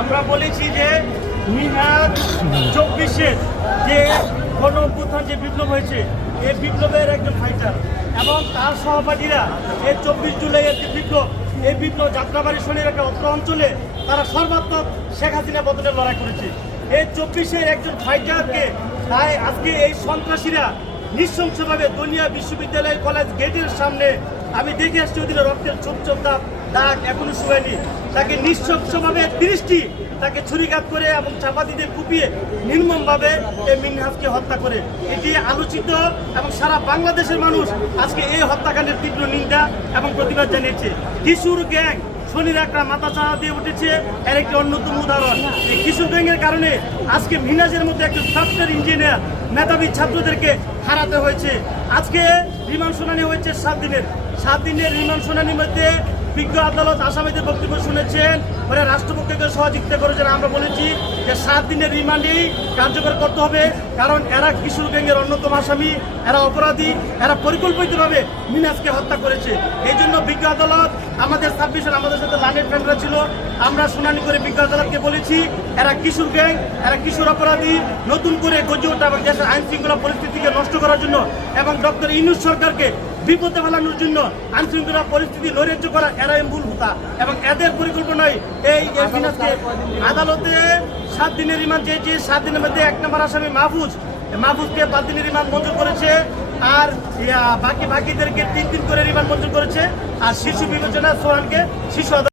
আমরা বলেছি যে মিনহাজ 24-এর যে গণ অভ্যুত্থান যে বিপ্লব হয়েছে, এই বিপ্লবের একজন ফাইটার এবং তার সহপাঠীরা এই 24 জুলাইয়ের যে বিপ্লব, এই বিপ্লব যাত্রাবাড়ি শনির একটা অত্র অঞ্চলে তারা সর্বাত্মক শেখ হাসিনা পতনের লড়াই করেছে। এই 24-এর একজন ফাইটারকে তাই আজকে এই সন্ত্রাসীরা নৃশংসভাবে দনিয়া বিশ্ববিদ্যালয় কলেজ গেটের সামনে আমি দেখে আসছি ওদিকে রক্তের ছোপ ছোপ দাগ এখনো শুকায়নি। তাকে নৃশংসভাবে 30টি তাকে ছুরিঘাত করে এবং চাপাতি দিয়ে কুপিয়ে নির্মমভাবে এই মিনহাজকে হত্যা করে এটি আলোচিত এবং সারা বাংলাদেশের মানুষ আজকে এই হত্যাকাণ্ডের তীব্র নিন্দা এবং প্রতিবাদ জানিয়েছে। কিশোর গ্যাং শনির একটা মাথা চাড়া দিয়ে উঠেছে এর একটি অন্যতম উদাহরণ। এই কিশোর গ্যাংয়ের কারণে আজকে মিনহাজের মধ্যে একজন সফটওয়্যার ইঞ্জিনিয়ার মেধাবী ছাত্রদেরকে হারাতে হয়েছে। আজকে রিমান্ড শুনানি হয়েছে 7 দিনের রিমান্ড শুনানির মধ্যে বিজ্ঞ আদালত আসামিদের বক্তব্য শুনেছেন, পরে রাষ্ট্রপক্ষকে সহযোগিতা করেছেন। আমরা বলেছি যে 7 দিনের রিমান্ডেই কার্যকর করতে হবে, কারণ এরা কিশোর গ্যাংয়ের অন্যতম আসামি, এরা অপরাধী, এরা পরিকল্পিতভাবে মিনহাজকে হত্যা করেছে। এই জন্য বিজ্ঞ আদালত আমাদের 26 আমাদের সাথে লাইনের ফ্রেন্ডরা ছিল, আমরা শুনানি করে বিজ্ঞ আদালতকে বলেছি এরা কিশোর গ্যাং, এরা কিশোর অপরাধী, নতুন করে গজে ওঠা এবং দেশের আইন শৃঙ্খলা পরিস্থিতিকে নষ্ট করার জন্য এবং ডক্টর ইউনূস সরকারকে বিপদে ফেলানোর জন্য আইন শৃঙ্খলা পরিস্থিতি নৈরাজ্য করা এরাই মূল হোতা এবং এদের পরিকল্পনায় এই মিনহাজকে আদালতে 7 দিনের রিমান্ড চেয়েছে। 7 দিনের মধ্যে 1 নম্বর আসামি মাহফুজকে 5 দিনের রিমান্ড মঞ্জুর করেছে, আর বাকিদেরকে 3 দিন করে রিমান্ড মঞ্জুর করেছে। আর শিশু বিবেচনা সোহানকে শিশু